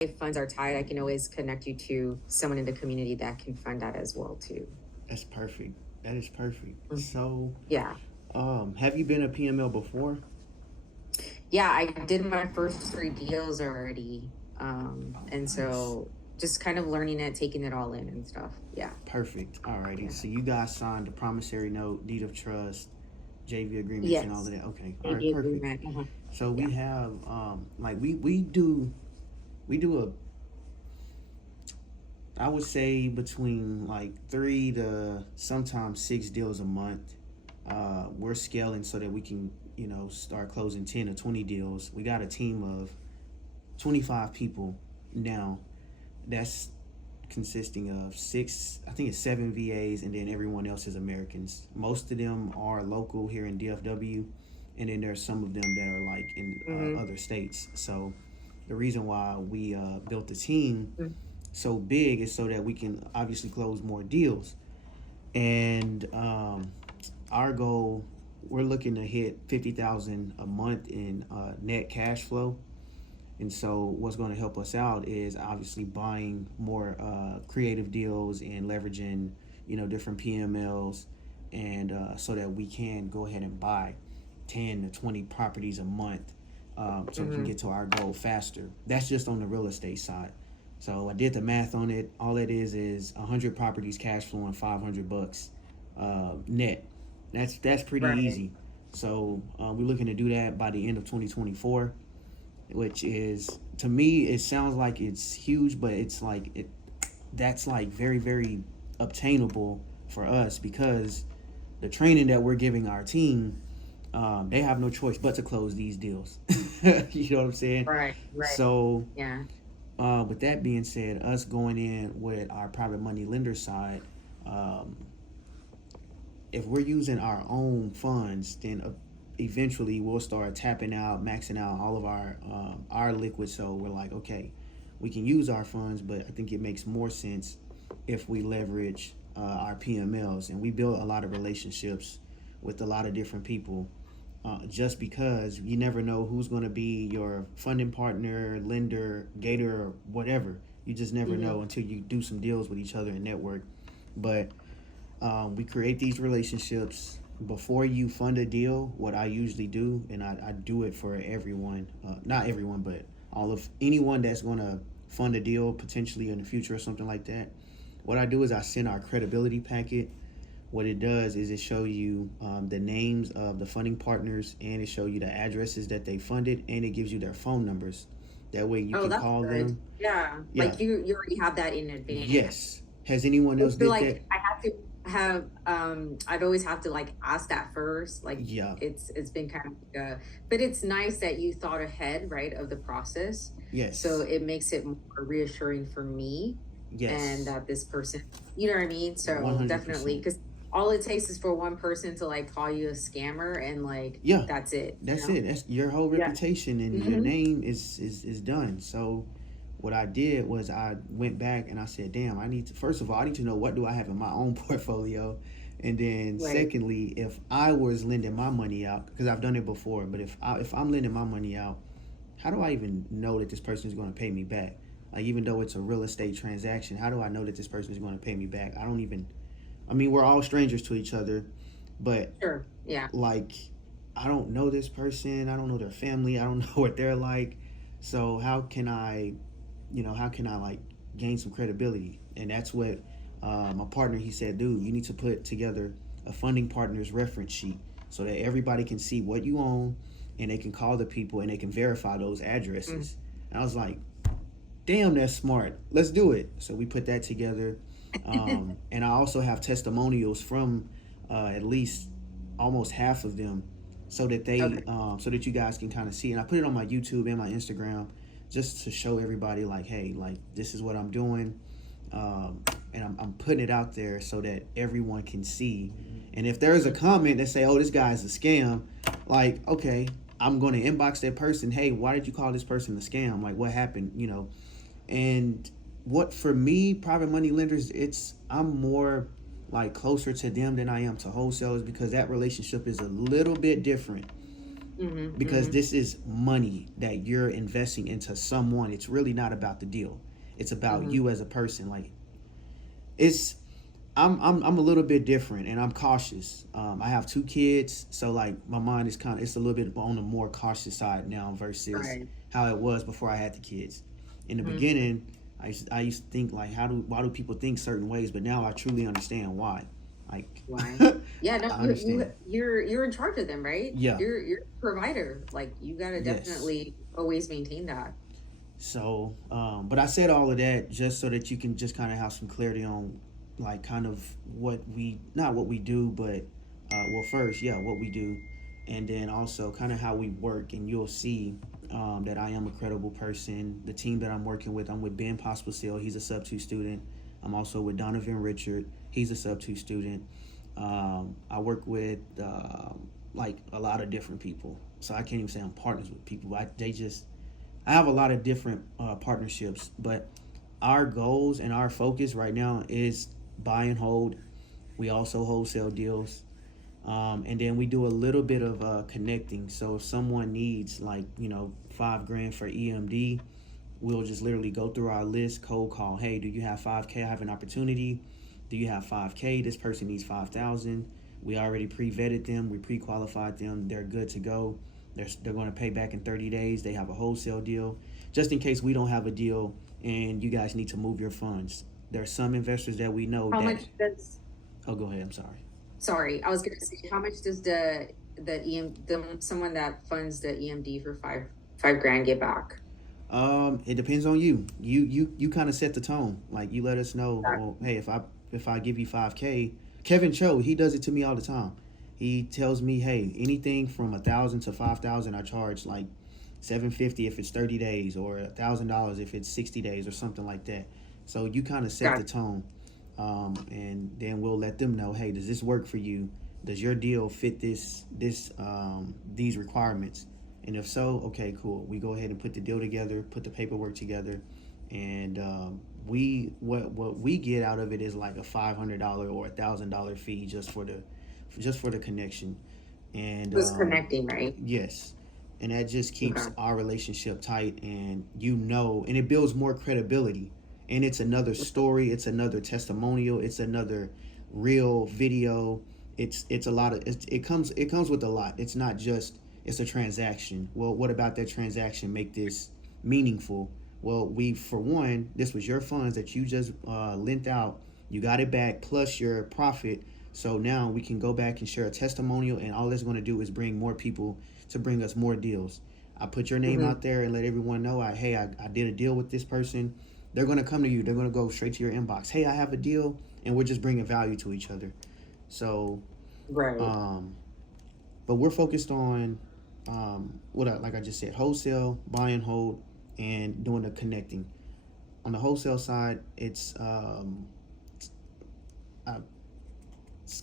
if funds are tight, I can always connect you to someone in the community that can fund that as well too. That's perfect. That is perfect. Mm-hmm. So, yeah. Have you been a PML before? Yeah, I did my first 3 deals already. And nice. So just kind of learning it, taking it all in and stuff. Yeah. Perfect. Alrighty. Yeah. So you guys signed the promissory note, deed of trust, JV agreements, yes. and all of that. Okay. All right. Perfect. Uh-huh. So we have we do I would say between like 3 to sometimes 6 deals a month. We're scaling so that we can, start closing 10 or 20 deals. We got a team of 25 people now. That's consisting of 7 VAs, and then everyone else is Americans. Most of them are local here in DFW, and then there's some of them that are like in other states. So the reason why we built the team so big is so that we can obviously close more deals. And our goal, we're looking to hit $50,000 a month in net cash flow. And so what's going to help us out is obviously buying more creative deals and leveraging, different PMLs, and so that we can go ahead and buy 10 to 20 properties a month, so we can get to our goal faster. That's just on the real estate side. So I did the math on it. All it is 100 properties cash flowing $500 net. That's pretty easy. So we're looking to do that by the end of 2024. Which is, to me, it sounds like it's huge, but it's like that's like very, very obtainable for us, because the training that we're giving our team, they have no choice but to close these deals. You know what I'm saying? Right. So, yeah. With that being said, us going in with our private money lender side, if we're using our own funds, then eventually we'll start tapping out, maxing out all of our liquid. So we're like, okay, we can use our funds, but I think it makes more sense if we leverage our PMLs. And we build a lot of relationships with a lot of different people, just because you never know who's going to be your funding partner, lender, gator, or whatever. You just never know until you do some deals with each other and network. But we create these relationships. Before you fund a deal, what I usually do, and I do it for everyone, not everyone, but anyone that's going to fund a deal potentially in the future or something like that, what I do is I send our credibility packet. What it does is it show you the names of the funding partners, and it show you the addresses that they funded, and it gives you their phone numbers. That way you can call them. Yeah, like you already have that in advance. Yes. Has anyone else did that? I have to have I'd always have to ask that first, it's been kind of but it's nice that you thought ahead, right, of the process. Yes. So it makes it more reassuring for me. Yes. And that this person, you know what I mean? So 100%. Definitely, because all it takes is for one person to call you a scammer, and that's it. That's it. That's your whole reputation, and your name is done. So what I did was I went back and I said, damn, first of all, I need to know what do I have in my own portfolio. And then secondly, if I was lending my money out, because I've done it before, but if I'm lending my money out, how do I even know that this person is going to pay me back? Even though it's a real estate transaction, how do I know that this person is going to pay me back? We're all strangers to each other, but sure. Yeah. I don't know this person. I don't know their family. I don't know what they're like. So how can I gain some credibility? And that's what my partner, he said, dude, you need to put together a funding partner's reference sheet so that everybody can see what you own, and they can call the people and they can verify those addresses. And I was like, damn, that's smart. Let's do it. So we put that together. And I also have testimonials from at least almost half of them, so that so that you guys can kind of see. And I put it on my YouTube and my Instagram, just to show everybody hey, this is what I'm doing. And I'm putting it out there so that everyone can see. And if there's a comment that say, oh, this guy's a scam, okay, I'm going to inbox that person. Hey, why did you call this person a scam? What happened? And what, for me, private money lenders, I'm more closer to them than I am to wholesalers, because that relationship is a little bit different. because this is money that you're investing into someone. It's really not about the deal. It's about you as a person. Like, I'm a little bit different, and I'm cautious. I have 2 kids, so like my mind is it's a little bit on the more cautious side now versus how it was before I had the kids. In the beginning, I used to think like, why do people think certain ways? But now I truly understand why. Like, why? Yeah, no, you're in charge of them, right? Yeah, you're a provider. Like, you gotta definitely always maintain that. So, but I said all of that just so that you can just kind of have some clarity on, like, kind of not what we do, but well, first, what we do, and then also kind of how we work, and you'll see that I am a credible person. The team that I'm working with, I'm with Ben Pospisil, he's a sub 2 student. I'm also with Donovan Richard, he's a sub 2 student. I work with like a lot of different people, so I can't even say I'm partners with people. I have a lot of different partnerships, but our goals and our focus right now is buy and hold. We also wholesale deals. And then we do a little bit of connecting. So if someone needs like, $5,000 for EMD, we'll just literally go through our list, cold call. Hey, do you have 5K? I have an opportunity. Do you have 5K? This person needs 5,000. We already pre-vetted them. We pre-qualified them. They're good to go. They're going to pay back in 30 days. They have a wholesale deal. Just in case we don't have a deal and you guys need to move your funds. There are some investors that we know much does... Oh, go ahead. I'm sorry. Sorry. I was going to say, how much does someone that funds the EMD for $5,000 get back? It depends on you. You kind of set the tone. Like, you let us know, well, hey, if I give you 5K, Kevin Cho, he does it to me all the time. He tells me, hey, anything from 1,000 to 5,000, I charge like $750 if it's 30 days, or $1,000 if it's 60 days, or something like that. So you kind of set the tone, and then we'll let them know, hey, does this work for you? Does your deal fit these requirements? And if so, okay, cool. We go ahead and put the deal together, put the paperwork together, and what we get out of it is like a $500 or $1,000 fee just for the connection. And just connecting, right? Yes. And that just keeps our relationship tight, and and it builds more credibility. And it's another story, it's another testimonial, it's another real video. It's a lot of it comes with a lot. It's not just it's a transaction. Well, what about that transaction make this meaningful? Well, for one, this was your funds that you just lent out. You got it back plus your profit. So now we can go back and share a testimonial, and all that's going to do is bring more people to bring us more deals. I put your name out there and let everyone know, I did a deal with this person. They're going to come to you. They're going to go straight to your inbox. Hey, I have a deal, and we're just bringing value to each other. So, but we're focused on like I just said, wholesale, buy and hold, and doing the connecting. On the wholesale side, it's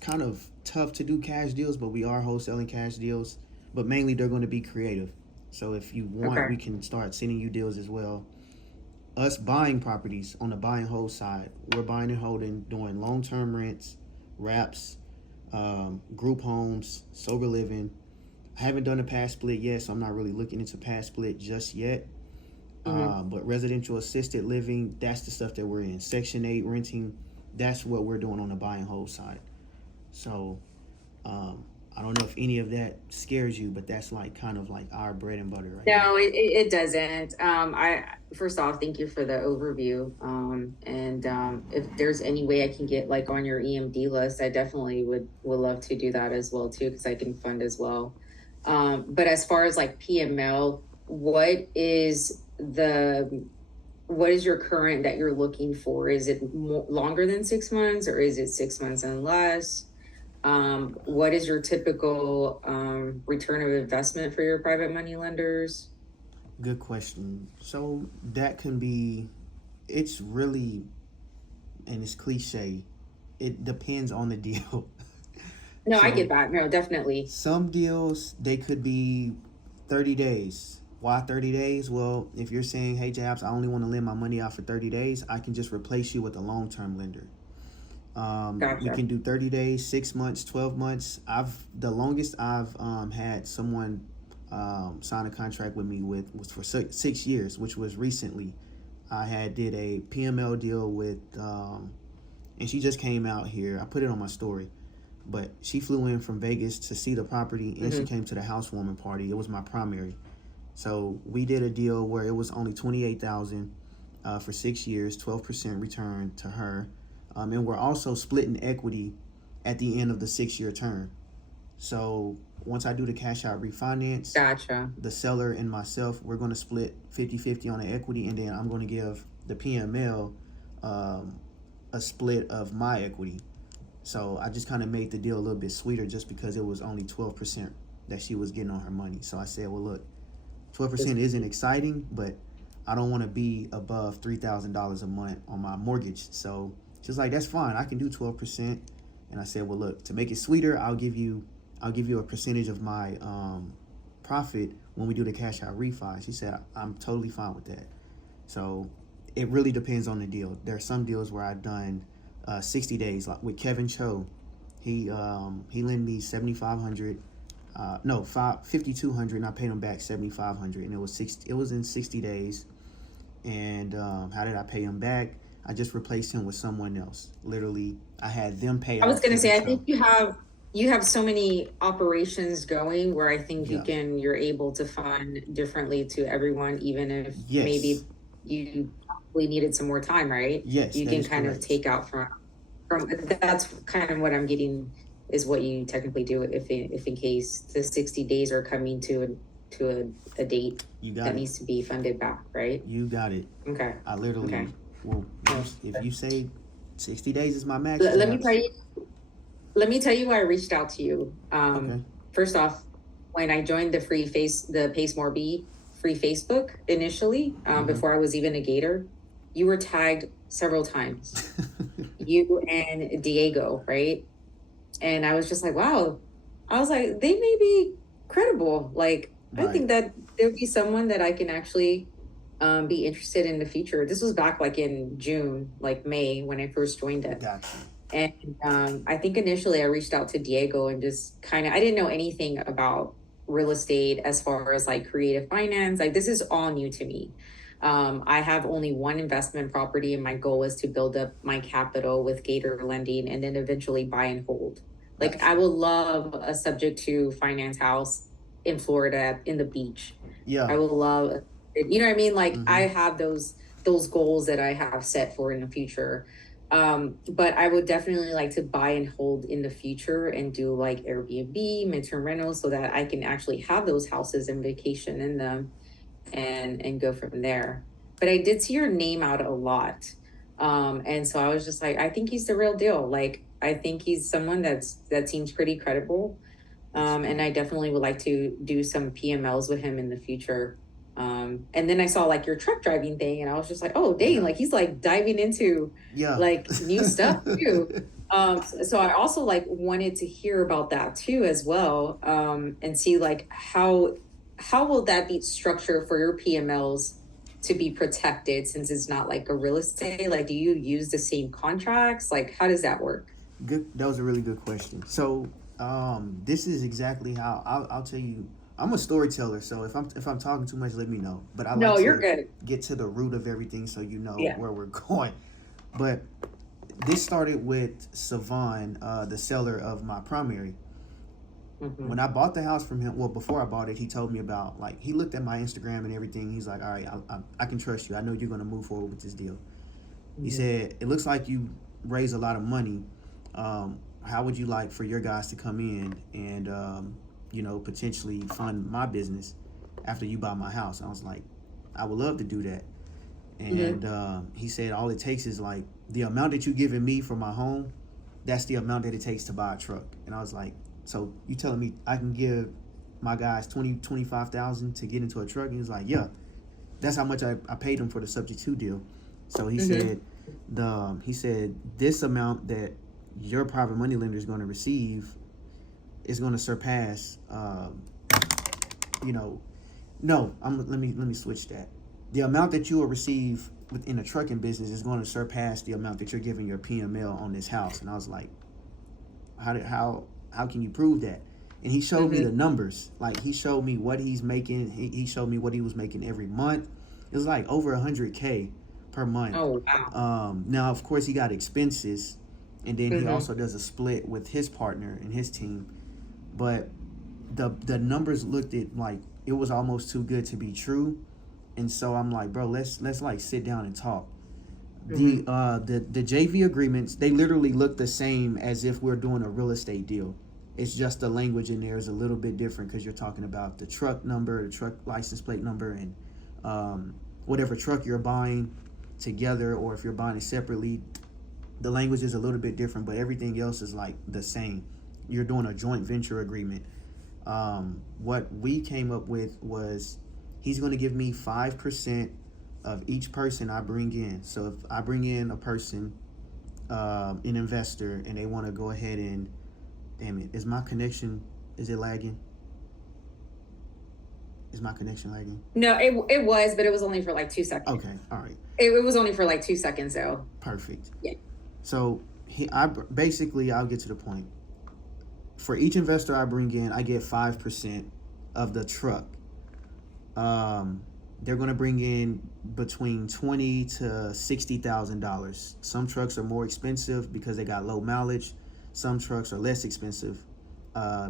kind of tough to do cash deals, but we are wholesaling cash deals. But mainly they're going to be creative. So if you want, we can start sending you deals as well. Us buying properties on the buy and hold side, we're buying and holding, doing long-term rents, wraps, group homes, sober living. I haven't done a past split yet, so I'm not really looking into past split just yet. But residential assisted living, that's the stuff that we're in. Section 8 renting, that's what we're doing on the buy and hold side. So I don't know if any of that scares you, but that's like kind of like our bread and butter right now. No, it doesn't. First off, thank you for the overview. And if there's any way I can get like on your EMD list, I definitely would love to do that as well too, because I can fund as well. But as far as like PML, what is your current that you're looking for? Is it longer than 6 months, or is it 6 months and less? What is your typical return of investment for your private money lenders? Good question. So that can be, it's really, and it's cliche, it depends on the deal. No, I get that. No, definitely. Some deals, they could be 30 days. Why 30 days? Well, if you're saying, hey, Jabs, I only want to lend my money out for 30 days, I can just replace you with a long-term lender. Gotcha. We can do 30 days, 6 months, 12 months. The longest I've had someone signed a contract with me was for 6 years, which was recently. I had did a PML deal with, and she just came out here. I put it on my story, but she flew in from Vegas to see the property, and she came to the housewarming party. It was my primary. So we did a deal where it was only $28,000 for 6 years, 12% return to her, and we're also splitting equity at the end of the 6-year term. So once I do the cash out refinance, gotcha, the seller and myself, we're going to split 50-50 on the equity, and then I'm going to give the PML a split of my equity. So I just kind of made the deal a little bit sweeter just because it was only 12% that she was getting on her money. So I said, well, look, 12% isn't exciting, but I don't want to be above $3,000 a month on my mortgage. So she's like, that's fine, I can do 12%. And I said, well, look, to make it sweeter, I'll give you a percentage of my profit when we do the cash out refi. She said, I'm totally fine with that. So it really depends on the deal. There are some deals where I've done 60 days, like with Kevin Cho. He lent me $7,500, $5,200, and I paid him back $7,500, and it was in 60 days. And how did I pay him back? I just replaced him with someone else. Literally, I had them pay. I was going to say, I think you have so many operations going where I think you're able to fund differently to everyone, even if maybe you probably needed some more time, right? Yes, you can kind of take out from that's kind of what I'm getting is what you technically do if in case the 60 days are coming to a date that needs to be funded back, right? You got it. Okay. I literally, well, if you say 60 days is my max. Let me tell you why I reached out to you. First off, when I joined the Pace More Be free Facebook initially, before I was even a Gator, you were tagged several times. You and Diego, right? And I was just like, wow. I was like, they may be credible. Like, right. I think that there'd be someone that I can actually be interested in the future. This was back like in June, like May, when I first joined it. Gotcha. And I think initially I reached out to Diego and just I didn't know anything about real estate as far as like creative finance. Like, this is all new to me. I have only one investment property, and my goal is to build up my capital with Gator lending and then eventually buy and hold. Like, gotcha. I would love a subject to finance house in Florida in the beach. Yeah. I would love, you know what I mean? Like, I have those goals that I have set for in the future. But I would definitely like to buy and hold in the future and do like Airbnb, midterm rentals, so that I can actually have those houses and vacation in them and go from there. But I did see your name out a lot. And so I was just like, I think he's the real deal. Like, I think he's someone that seems pretty credible. And I definitely would like to do some PMLs with him in the future. And then I saw like your truck driving thing, and I was just like, oh dang, like he's like diving into like new stuff too. So I also like wanted to hear about that too as well, and see like how will that be structured for your PMLs to be protected, since it's not like a real estate? Like, do you use the same contracts? Like, how does that work? Good. That was a really good question. So this is exactly how I'll tell you. I'm a storyteller, so if I'm talking too much, let me know. But I like to get to the root of everything, so you know where we're going. But this started with Savon, the seller of my primary. When I bought the house from him, well, before I bought it, he told me about, like, he looked at my Instagram and everything. He's like, all right, I can trust you. I know you're going to move forward with this deal. He said, it looks like you raise a lot of money. How would you like for your guys to come in and, potentially fund my business after you buy my house? I was like, I would love to do that. And he said, all it takes is like the amount that you giving me for my home, that's the amount that it takes to buy a truck. And I was like, so you telling me I can give my guys $25,000 to get into a truck? And he was like, yeah, that's how much I paid him for the subject to deal. So he said this amount that your private money lender is going to receive is going to surpass let me switch that. The amount that you will receive within the trucking business is going to surpass the amount that you're giving your PML on this house. And I was like, how can you prove that? and he showed me the numbers. Like, he showed me what he's making. He showed me what he was making every month. It was like over 100K per month. Oh, wow. Now, of course, he got expenses, and then he also does a split with his partner and his team. But the numbers looked at like it was almost too good to be true, and so I'm like, bro, let's like sit down and talk. The JV agreements, they literally look the same as if we're doing a real estate deal. It's just the language in there is a little bit different because you're talking about the truck number, the truck license plate number, and whatever truck you're buying together, or if you're buying it separately, the language is a little bit different, but everything else is like the same. You're doing a joint venture agreement. What we came up with was he's going to give me 5% of each person I bring in. So if I bring in a person, an investor, and they want to go ahead and, damn it, is it lagging? Is my connection lagging? No, it was, but it was only for like 2 seconds. Okay, all right. It was only for like 2 seconds, though. Perfect. Yeah. So I'll get to the point. For each investor I bring in, I get 5% of the truck. They're going to bring in between $20,000 to $60,000. Some trucks are more expensive because they got low mileage. Some trucks are less expensive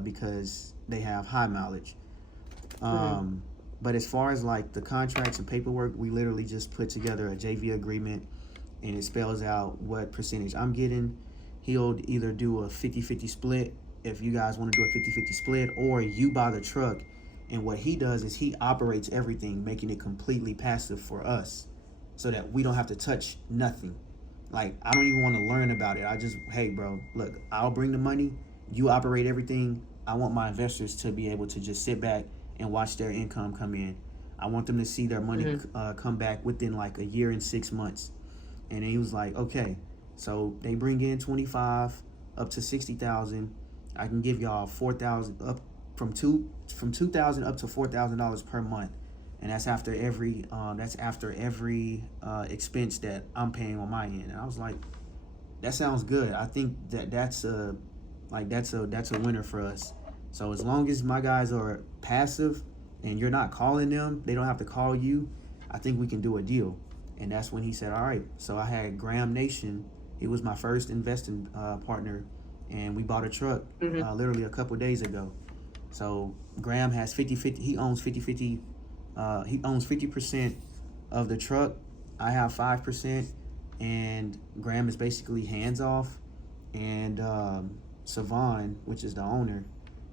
because they have high mileage. But as far as like the contracts and paperwork, we literally just put together a JV agreement, and it spells out what percentage I'm getting. He'll either do a 50-50 split if you guys want to do a 50-50 split, or you buy the truck, and what he does is he operates everything, making it completely passive for us so that we don't have to touch nothing. Like, I don't even want to learn about it. I just, hey bro, look, I'll bring the money, you operate everything. I want my investors to be able to just sit back and watch their income come in. I want them to see their money come back within like a year and 6 months. And he was like, okay, so they bring in 25 up to 60,000. I can give y'all 4,000 up from 2,000 up to $4,000 per month, and that's after every expense that I'm paying on my end. And I was like, that sounds good. I think that's a winner for us. So as long as my guys are passive and you're not calling them, they don't have to call you, I think we can do a deal. And that's when he said, all right. So I had Graham Nation. He was my first investing partner, and we bought a truck literally a couple of days ago. So Graham has 50-50. He owns 50-50. He owns 50% of the truck. I have 5%, and Graham is basically hands off. And Savon, which is the owner,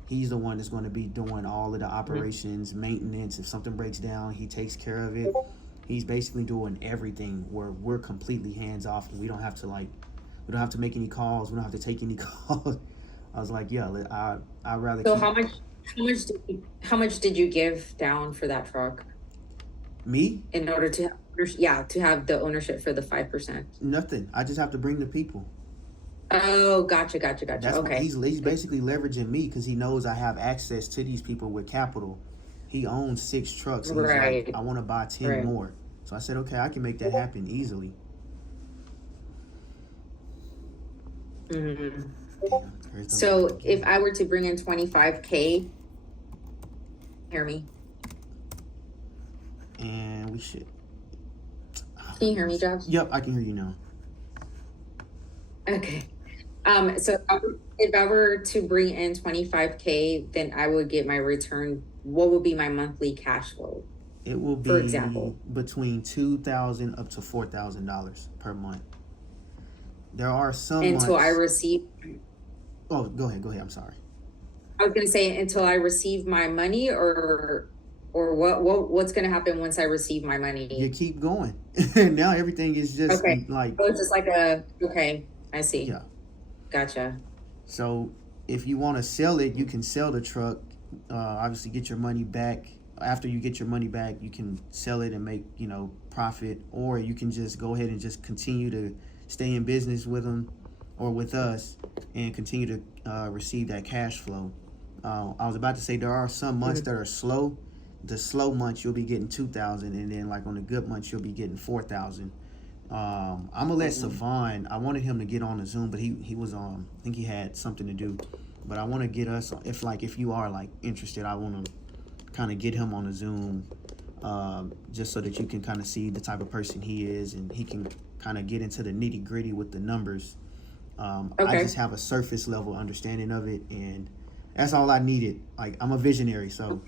he's the one that's going to be doing all of the operations, maintenance. If something breaks down, he takes care of it. He's basically doing everything where we're completely hands off, and we don't have to make any calls. We don't have to take any calls. I was like, yeah, I'd rather. So how much did you give down for that truck? Me? In order to have the ownership for the 5%. Nothing. I just have to bring the people. Oh, gotcha. That's okay. He's basically leveraging me because he knows I have access to these people with capital. He owns 6 trucks. And he's like, I want to buy 10 more. So I said, okay, I can make that happen easily. So if I were to bring in 25K, hear me? And we should. Can you hear me, Jobs? Yep, I can hear you now. Okay. So if I were to bring in 25K, then I would get my return. What would be my monthly cash flow? It will be, for example, between $2,000 up to $4,000 per month. There are some until months... I receive. Oh, go ahead. I'm sorry. I was going to say until I receive my money, or what's going to happen once I receive my money? You keep going. Now everything is just like. Oh, it's just like okay. I see. Yeah. Gotcha. So if you want to sell it, you can sell the truck. Obviously, get your money back. After you get your money back, you can sell it and make profit, or you can just go ahead and just continue to stay in business with them or with us and continue to receive that cash flow. I was about to say there are some months that are slow. The slow months you'll be getting 2,000, and then like on the good months you'll be getting 4,000. I'm gonna let Savon. I wanted him to get on the Zoom, but he was on. I think he had something to do. But I want to get us, if you are like interested, I want to kind of get him on a Zoom, just so that you can kind of see the type of person he is, and he can kind of get into the nitty gritty with the numbers. I just have a surface level understanding of it, and that's all I needed. Like, I'm a visionary, so.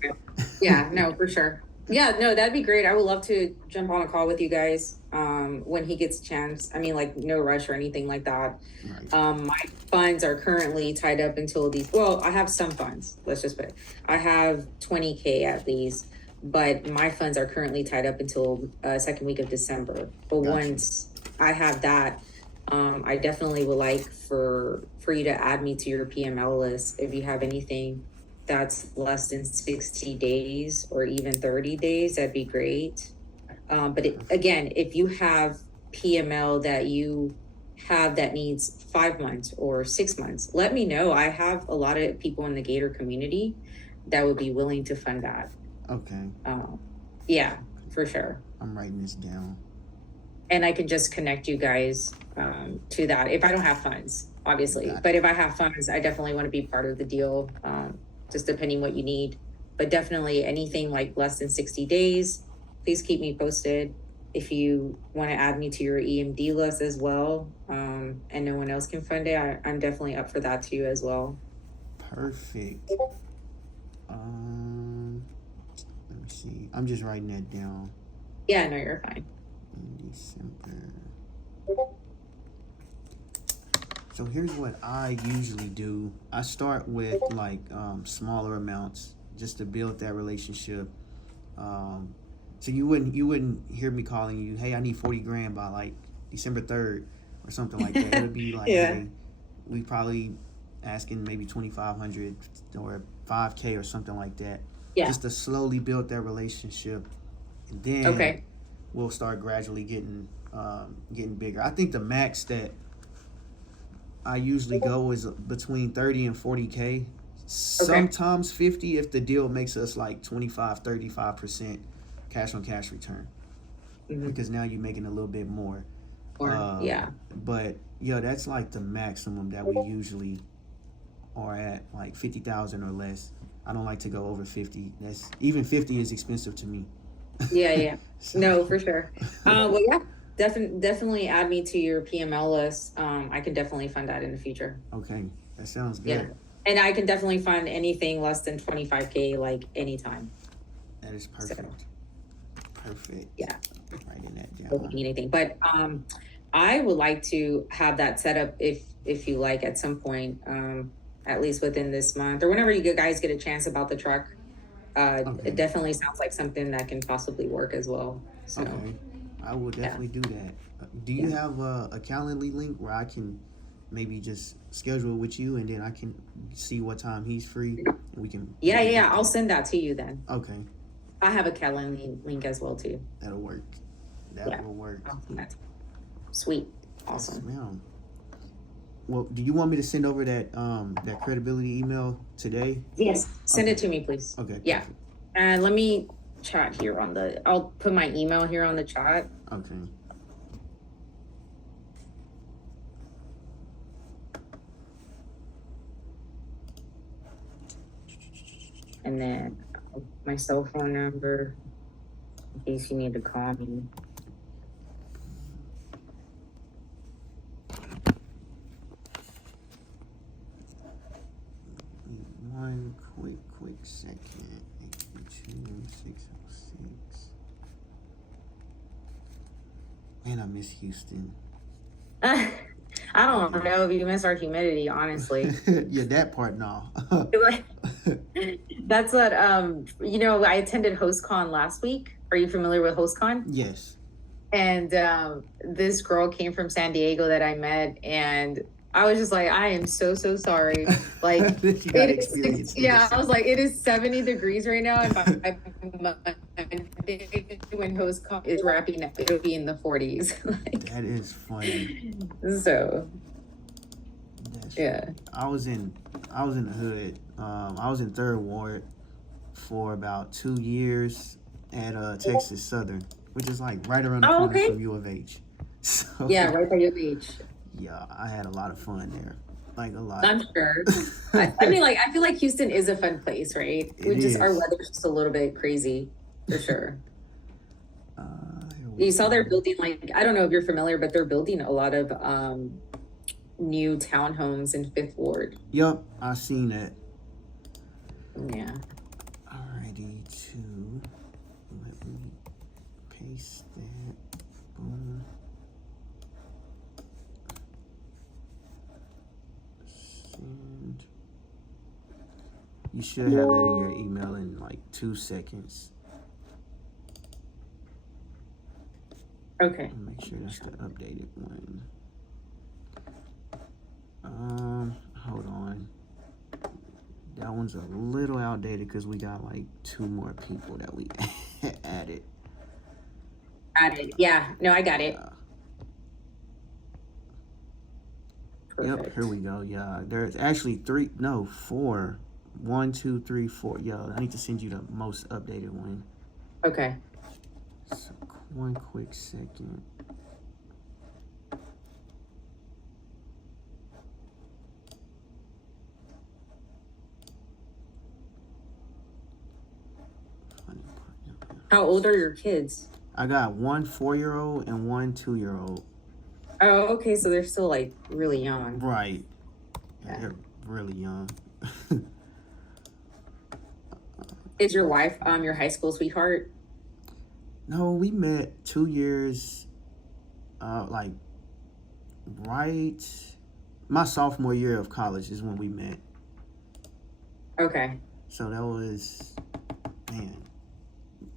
Yeah, no, for sure. Yeah, no, that'd be great. I would love to jump on a call with you guys when he gets a chance. I mean, like, no rush or anything like that. Right. My funds are currently tied up until well, I have some funds. Let's just put it. I have 20K at least, but my funds are currently tied up until second week of December. But once I have that, I definitely would like for you to add me to your PML list if you have anything that's less than 60 days or even 30 days. That'd be great. But again, if you have PML that you have that needs 5 months or 6 months, let me know. I have a lot of people in the Gator community that would be willing to fund that. Okay. Yeah, for sure. I'm writing this down. And I can just connect you guys to that if I don't have funds, obviously. But if I have funds, I definitely want to be part of the deal, just depending what you need. But definitely anything like less than 60 days, please keep me posted. If you want to add me to your EMD list as well, and no one else can fund it, I'm definitely up for that too as well. Perfect. Let me see. I'm just writing that down. Yeah, no, you're fine. In December. So here's what I usually do. I start with like smaller amounts just to build that relationship. So you wouldn't hear me calling you, hey, I need 40 grand by like December 3rd or something like that. It would be like, yeah. Hey, we probably asking maybe 2,500 or 5K or something like that. Yeah. Just to slowly build that relationship. And then we'll start gradually getting bigger. I think the max that I usually go is between 30 and 40K. Sometimes 50 if the deal makes us like 25-35% cash on cash return. Because now you're making a little bit more. But yeah, that's like the maximum that we usually are at, like 50,000 or less. I don't like to go over 50. That's even 50 is expensive to me. Yeah. So. No, for sure. Well, yeah, definitely add me to your PML list. I can definitely fund that in the future. Okay, that sounds good. Yeah, and I can definitely fund anything less than 25K, like anytime. That is perfect. So, perfect. Yeah. Writing that down. Anything, but I would like to have that set up if you like at some point, at least within this month or whenever you guys get a chance about the truck. It definitely sounds like something that can possibly work as well. So. Okay, I will definitely do that. Do you have a Calendly link where I can maybe just schedule it with you and then I can see what time he's free and we can? Yeah. I'll send that to you then. Okay. I have a Calendly link as well too. That'll work. That will work. Sweet. Awesome. Yes, ma'am. Well, do you want me to send over that that credibility email today? Yes. Send it to me, please. Okay. Yeah. Perfect. And let me chat here I'll put my email here on the chat. Okay. And then my cell phone number in case you need to call me. One quick second. 82606. Man, I miss Houston. I don't know if you miss our humidity, honestly. Yeah, that part, no. That's what I attended HostCon last week. Are you familiar with HostCon? Yes. And this girl came from San Diego that I met, and I was just like, I am so sorry. Like, I was like, it is 70 degrees right now. And when HostCon is wrapping up, it'll be in the 40s. That is funny. So, yeah. I was in the hood. I was in 3rd Ward for about 2 years at Texas Southern, which is like right around the corner from U of H. So, yeah, right by U of H. Yeah, I had a lot of fun there. Like a lot. I'm sure. I mean, like, I feel like Houston is a fun place, right? Our weather's just a little bit crazy, for sure. You saw they're building, like, I don't know if you're familiar, but they're building a lot of new townhomes in Fifth Ward. Yep, I seen that. Yeah. Alrighty, let me paste that. Boom. Send. You should have that in your email in like 2 seconds. Okay. Make sure that's the updated one. Hold on. That one's a little outdated because we got like 2 more people that we added. Yeah. No, I got it. Yep, here we go. Yeah, there's actually 4. 1, 2, 3, 4. Yeah, I need to send you the most updated one. Okay. So, one quick second. How old are your kids? I got 1 4-year-old and 1 2-year-old. Oh, okay. So they're still like really young. Right. Yeah. They're really young. Is your wife your high school sweetheart? No, we met 2 years, like right my sophomore year of college is when we met. Okay. So that was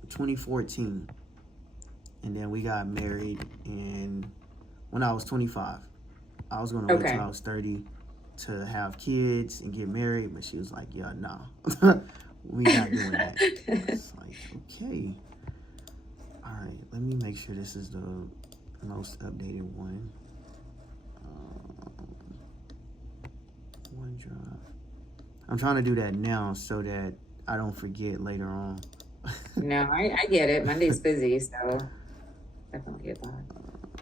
2014, and then we got married when I was 25. I was gonna wait till I was 30 to have kids and get married, but she was like, yeah, nah. We not doing that. It's like, okay. All right, let me make sure this is the most updated one. OneDrive. I'm trying to do that now so that I don't forget later on. No, I get it. Monday's busy, so definitely get that.